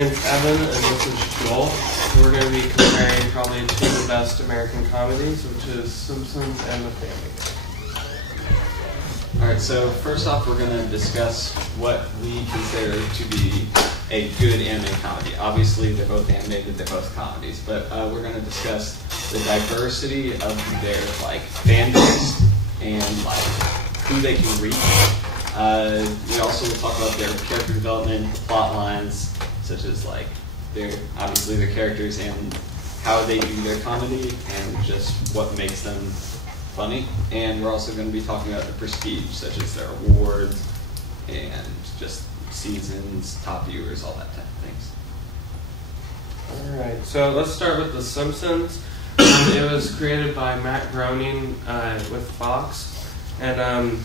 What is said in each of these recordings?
It's Evan, and this is Joel. We're going to be comparing probably two of the best American comedies, which is Simpsons and The Family Guy. Alright, so first off we're going to discuss what we consider to be a good anime comedy. Obviously they're both animated, they're both comedies, but we're going to discuss the diversity of their fan base and who they can reach. We also will talk about their character development, plot lines, such as obviously their characters and how they do their comedy and just what makes them funny. And we're also going to be talking about the prestige, such as their awards and just seasons, top viewers, all that type of things. Alright, so let's start with The Simpsons. It was created by Matt Groening with Fox, and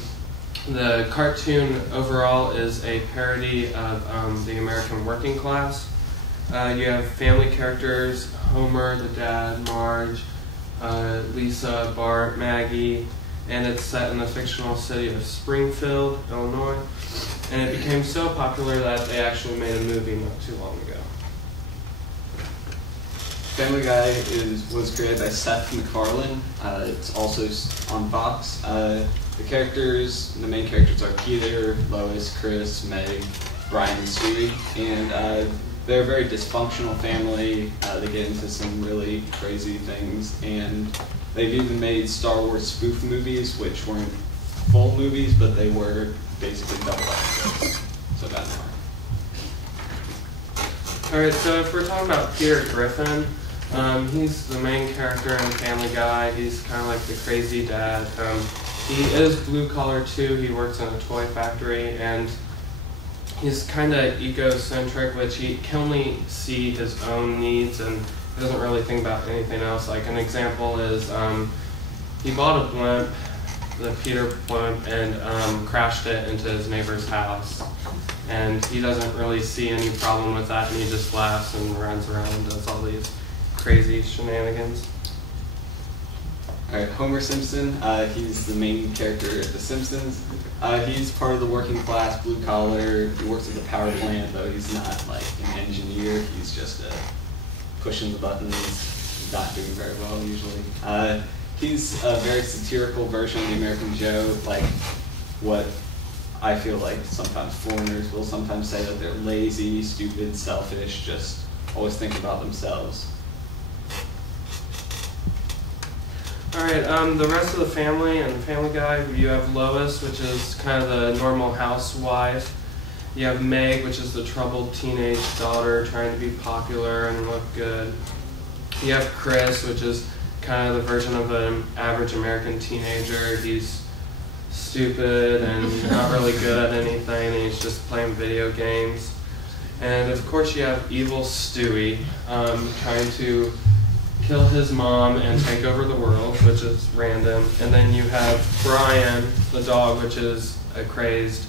the cartoon overall is a parody of the American working class. You have family characters: Homer, the dad, Marge, Lisa, Bart, Maggie, and it's set in the fictional city of Springfield, Illinois. And it became so popular that they actually made a movie not too long ago. Family Guy was created by Seth MacFarlane. It's also on Fox. The main characters are Peter, Lois, Chris, Meg, Brian, and Stewie, and they're a very dysfunctional family. They get into some really crazy things, and they've even made Star Wars spoof movies, which weren't full movies, but they were basically double episodes, so about an hour. Alright, so if we're talking about Peter Griffin, he's the main character in Family Guy. He's kind of like the crazy dad. He is blue collar too. He works in a toy factory, and he's kind of egocentric, which he can only see his own needs and he doesn't really think about anything else. Like an example is he bought a blimp, the Peter blimp, and crashed it into his neighbor's house. And he doesn't really see any problem with that, and he just laughs and runs around and does all these crazy shenanigans. Alright, Homer Simpson, he's the main character of The Simpsons. He's part of the working class, blue collar. He works at the power plant, though he's not an engineer. He's just pushing the buttons, not doing very well usually. He's a very satirical version of the American Joe, what I feel like sometimes foreigners will sometimes say, that they're lazy, stupid, selfish, just always think about themselves. Alright, the rest of the family and Family Guy, you have Lois, which is kind of the normal housewife. You have Meg, which is the troubled teenage daughter trying to be popular and look good. You have Chris, which is kind of the version of an average American teenager. He's stupid and not really good at anything, and he's just playing video games. And of course you have evil Stewie, trying to kill his mom and take over the world, which is random. And then you have Brian, the dog, which is a crazed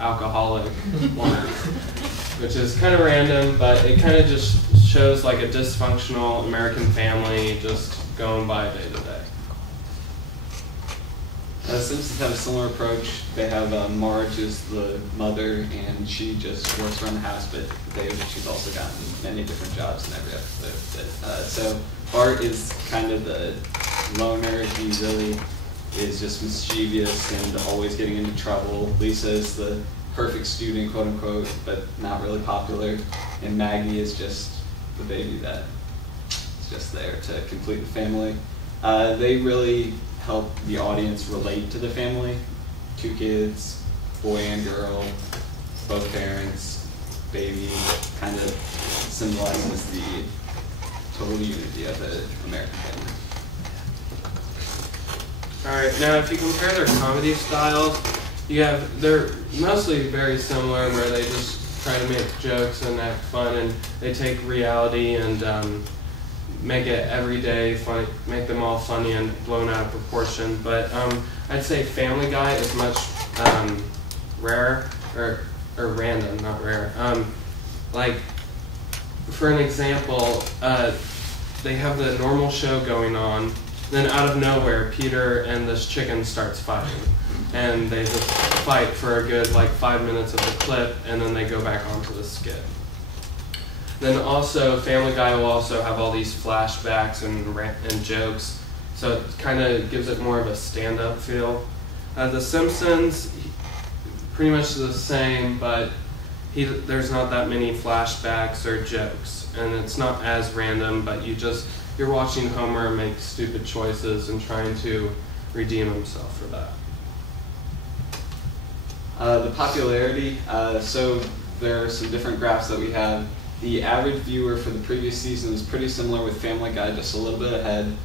alcoholic woman, which is kind of random, but it kind of just shows a dysfunctional American family just going by day to day. Simpsons have a similar approach. They have Marge is the mother, and she just works around the house, but she's also gotten many different jobs in every episode. So Bart is kind of the loner. He really is just mischievous and always getting into trouble. Lisa is the perfect student, quote unquote, but not really popular. And Maggie is just the baby that is just there to complete the family. They really help the audience relate to the family. 2 kids, boy and girl, both parents, baby, kind of symbolizes the total unity of the American family. Alright, now if you compare their comedy styles, they're mostly very similar, where they just try to make jokes and act fun, and they take reality and make it everyday funny, make them all funny and blown out of proportion. But I'd say Family Guy is much rarer, or random, not rare. For an example, they have the normal show going on, then out of nowhere, Peter and this chicken starts fighting. And they just fight for a good 5 minutes of the clip, and then they go back onto the skit. Then also, Family Guy will also have all these flashbacks and jokes, so it kind of gives it more of a stand-up feel. The Simpsons, pretty much the same, but there's not that many flashbacks or jokes, and it's not as random, but you're watching Homer make stupid choices and trying to redeem himself for that. The popularity, so there are some different graphs that we have. The average viewer for the previous season is pretty similar with Family Guy, just a little bit ahead.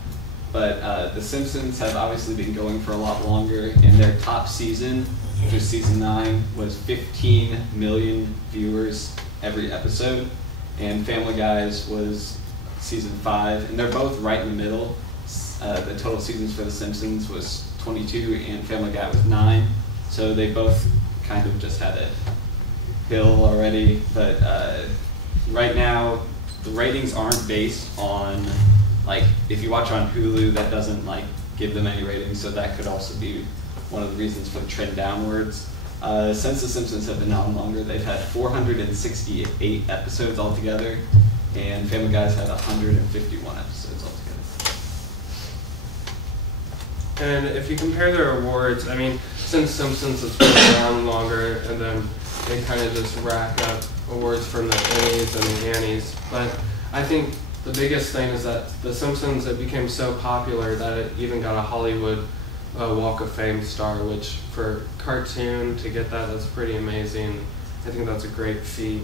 But The Simpsons have obviously been going for a lot longer, and their top season, which was season 9, was 15 million viewers every episode. And Family Guy's was season 5, and they're both right in the middle. The total seasons for The Simpsons was 22, and Family Guy was 9. So they both kind of just had a hill already, but right now the ratings aren't based on, like, if you watch on Hulu, that doesn't like give them any ratings, so that could also be one of the reasons for the trend downwards. Since The Simpsons have been on longer, they've had 468 episodes altogether, and Family Guy's had 151 episodes altogether. And if you compare their awards, I mean, since Simpsons has been around longer, and then they kind of just rack up awards from the Emmys and the Annies. But I think the biggest thing is that The Simpsons, it became so popular that it even got a Hollywood Walk of Fame star, which for cartoon to get that, that's pretty amazing. I think that's a great feat.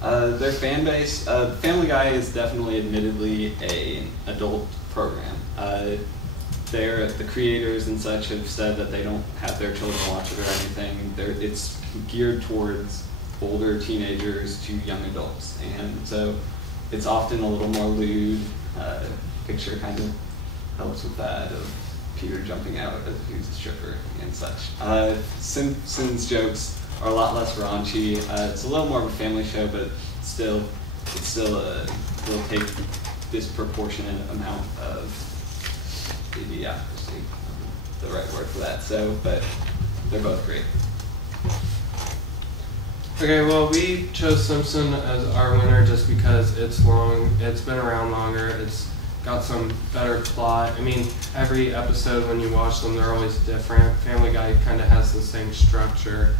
Their fan base, Family Guy is definitely admittedly an adult program. The creators and such have said that they don't have their children watch it or anything. It's geared towards older teenagers to young adults, and so it's often a little more lewd. Picture kind of helps with that, of Peter jumping out as he's a stripper and such. Simpsons jokes are a lot less raunchy. It's a little more of a family show, but still will take disproportionate amount of idiocracy, the right word for that. So, but they're both great. Okay, well, we chose Simpson as our winner just because it's long, it's been around longer, it's got some better plot. I mean, every episode when you watch them, they're always different. Family Guy kind of has the same structure,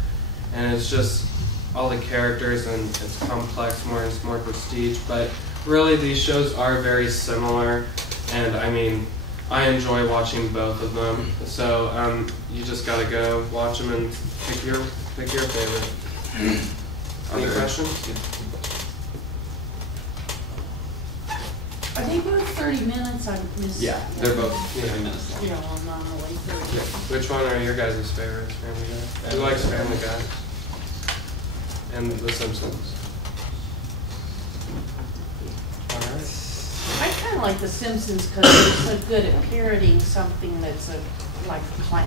and it's just all the characters, and it's complex more, it's more prestige, but really these shows are very similar, and I mean, I enjoy watching both of them, so you just gotta go watch them and pick your favorite. Any questions? Are they both 30 minutes? I missed. Yeah, they're both 30 minutes long. You know, I'm on the way through. Yeah. Which one are your guys' favorites? Family Guy? Who likes Family Guy? And The Simpsons. All right. I kind of like The Simpsons because they're so good at parodying something that's like a classic.